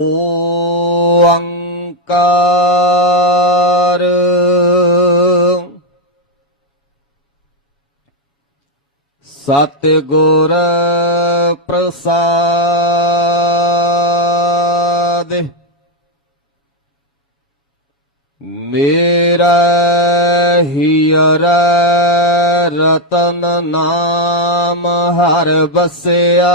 ਓੰਕਾਰ ਸਤਿਗੁਰ ਪ੍ਰਸਾਦ ਮੇਰਾ ਹੀਰ ਰਤਨ ਨਾਮ ਹਰ ਬਸਿਆ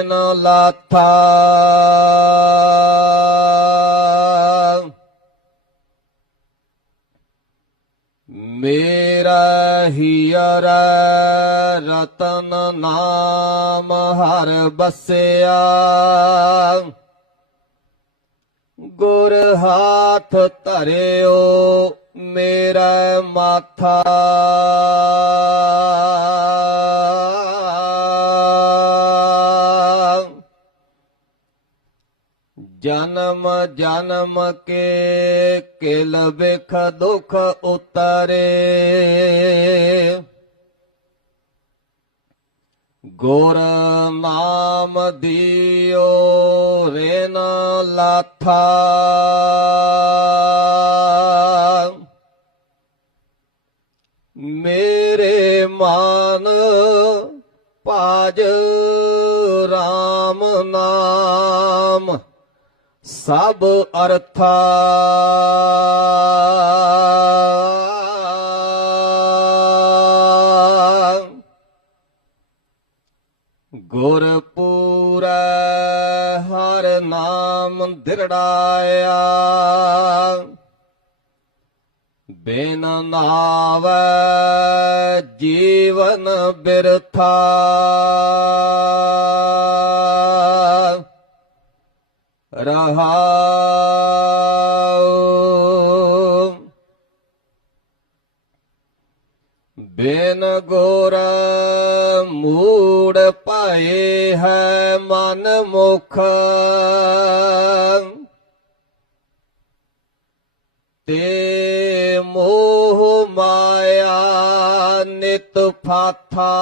ਰੇਨ ਲਾਥਾ। ਮੇਰਾ ਹੀਰ ਰਤਨ ਨਾਮ ਹਰ ਬਸਿਆ। ਗੁਰ ਹਾਥ ਧਰਿਓ ਮੇਰਾ ਮਾਥਾ। ਜਨਮ ਜਨਮ ਕੇ ਕਿਲ ਬਿਖ ਦੁਖ ਉਤਰੇ। ਗੁਰ ਨਾਮ ਦਿਓ ਰੇਨ ਲਾਥਾ। ਮੇਰੇ ਮਾਨ ਪਾਜ ਰਾਮ ਨਾਮ। ਸਭ ਅਰਥਾ ਗੁਰਪੂਰ ਹਰ ਨਾਮ ਦਿਰੜਾਇਆ। ਬਿਨ ਨਾਵੈ ਜੀਵਨ ਬਿਰਥਾ। ਰਹਾਉ ਬਿਨ ਗੁਰ ਮੂੜ ਭਏ ਹੈ ਮਨ ਮੁਖ। ਤੇ ਮੋਹ ਮਾਇਆ ਨਿਤ ਫਾਥਾ।